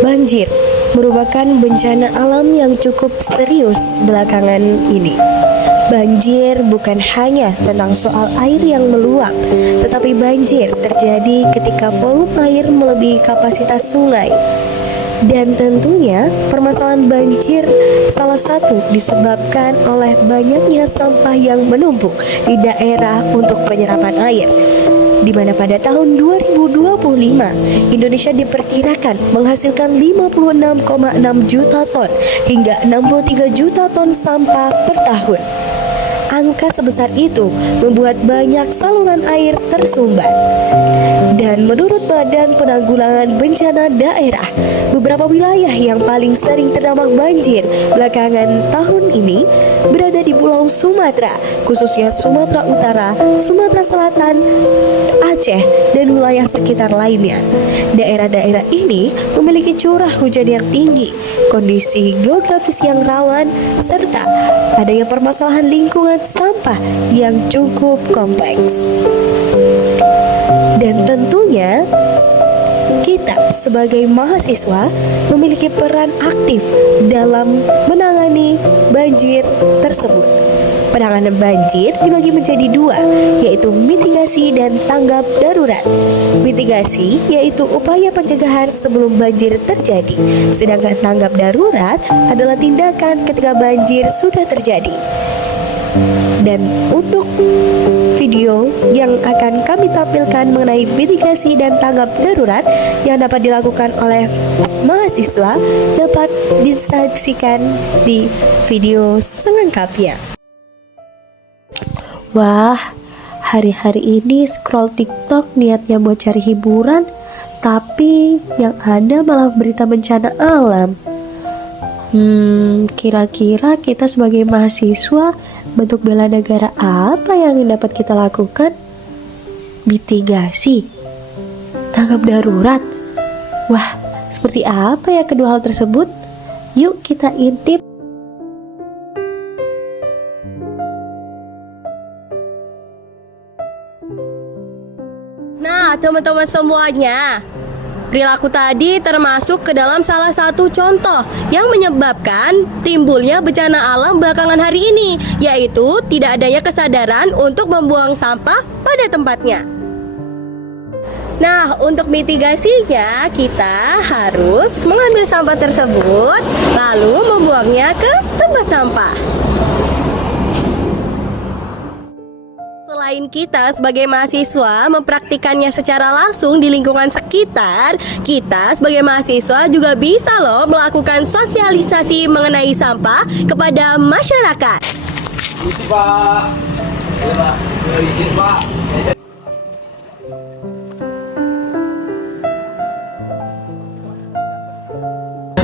Banjir merupakan bencana alam yang cukup serius belakangan ini. Banjir bukan hanya tentang soal air yang meluap, tetapi banjir terjadi ketika volume air melebihi kapasitas sungai. Dan tentunya permasalahan banjir salah satu disebabkan oleh banyaknya sampah yang menumpuk di daerah untuk penyerapan air, di mana pada tahun 2025 Indonesia diperkirakan menghasilkan 56,6 juta ton hingga 63 juta ton sampah per tahun. Angka sebesar itu membuat banyak saluran air tersumbat. Dan menurut Badan Penanggulangan Bencana Daerah, beberapa wilayah yang paling sering terdampak banjir belakangan tahun ini berada di Pulau Sumatera, khususnya Sumatera Utara, Sumatera Selatan, Aceh, dan wilayah sekitar lainnya. Daerah-daerah ini memiliki curah hujan yang tinggi, kondisi geografis yang rawan, serta adanya permasalahan lingkungan sampah yang cukup kompleks. Dan tentunya kita sebagai mahasiswa memiliki peran aktif dalam menangani banjir tersebut. Penanganan banjir dibagi menjadi dua, yaitu mitigasi dan tanggap darurat. Mitigasi yaitu upaya pencegahan sebelum banjir terjadi, sedangkan tanggap darurat adalah tindakan ketika banjir sudah terjadi. Dan untuk video yang akan kami tampilkan mengenai mitigasi dan tanggap darurat yang dapat dilakukan oleh mahasiswa dapat disaksikan di video selengkapnya. Wah, hari-hari ini scroll TikTok niatnya buat cari hiburan, tapi yang ada malah berita bencana alam. Kira-kira kita sebagai mahasiswa bentuk bela negara apa yang dapat kita lakukan? Mitigasi, tanggap darurat. Wah, seperti apa ya kedua hal tersebut? Yuk kita intip. Nah, teman-teman semuanya, perilaku tadi termasuk ke dalam salah satu contoh yang menyebabkan timbulnya bencana alam belakangan hari ini, yaitu tidak adanya kesadaran untuk membuang sampah pada tempatnya. Nah, untuk mitigasinya kita harus mengambil sampah tersebut lalu membuangnya ke tempat sampah. Selain kita sebagai mahasiswa mempraktikannya secara langsung di lingkungan sekitar, kita sebagai mahasiswa juga bisa loh melakukan sosialisasi mengenai sampah kepada masyarakat. Izin Pak. Ya, Pak. Izin Pak.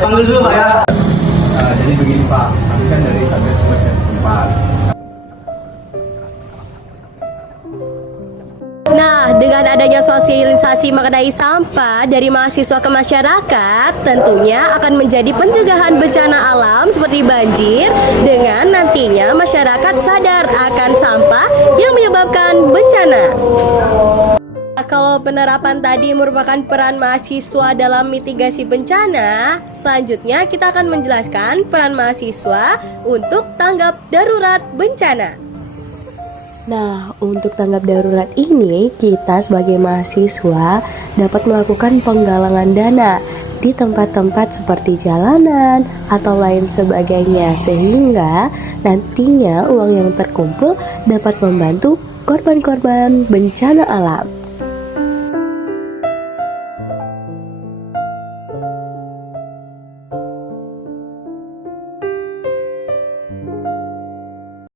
Panggil dulu Pak ya. Jadi begini Pak, kami kan dari Satgas Kebersihan setempat. Nah, dengan adanya sosialisasi mengenai sampah dari mahasiswa ke masyarakat, tentunya akan menjadi pencegahan bencana alam seperti banjir, dengan nantinya masyarakat sadar akan sampah yang menyebabkan bencana. Kalau penerapan tadi merupakan peran mahasiswa dalam mitigasi bencana, selanjutnya kita akan menjelaskan peran mahasiswa untuk tanggap darurat bencana. Nah, untuk tanggap darurat ini, kita sebagai mahasiswa dapat melakukan penggalangan dana di tempat-tempat seperti jalanan atau lain sebagainya, sehingga nantinya uang yang terkumpul dapat membantu korban-korban bencana alam.